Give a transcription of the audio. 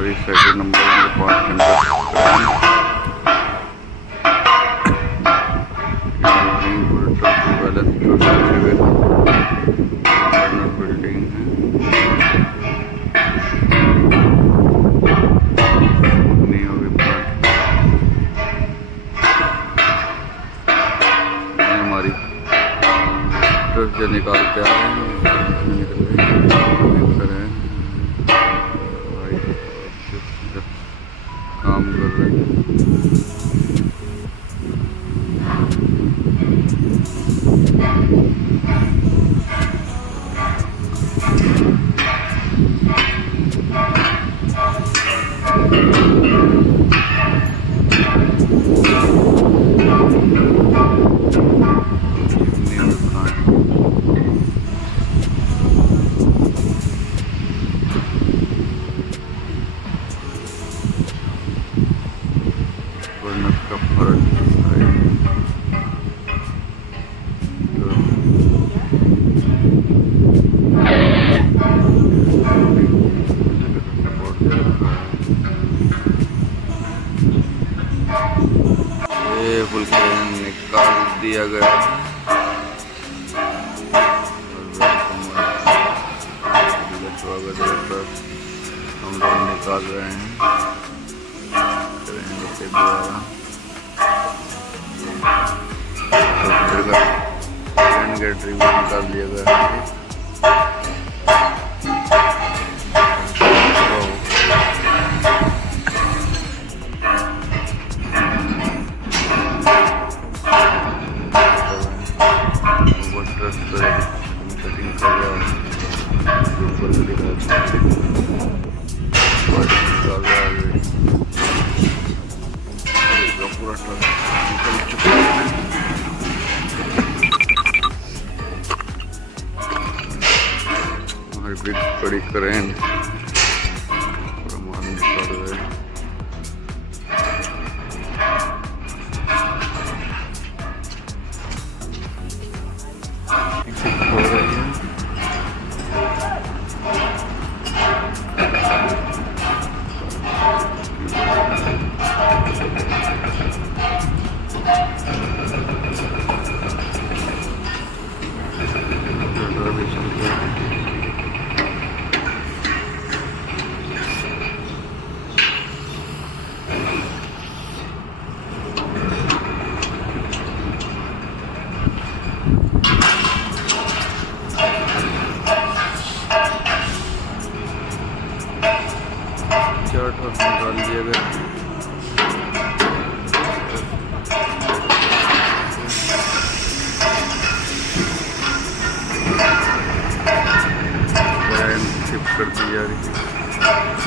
हमारी second number में पार्ट के अंदर बिल्डिंग है हमारी ट्रक जो निकालते आ रहे हैं निकल रहे हैं काम कर रहे हैं। का फर्क ये फुल निकाल दिया गया हम लोग निकाल रहे हैं गेट रिव्यू निकाल दिया गया है। कटिंग कर रहा है ऊपर से दिखा पूरा ट्रक निकल चुका है। बड़ी क्रेन प्रमाण निकल रहे हैं। हो रही है चार्ट निकाल दिया गया। शिफ्ट कर दी जा रही है।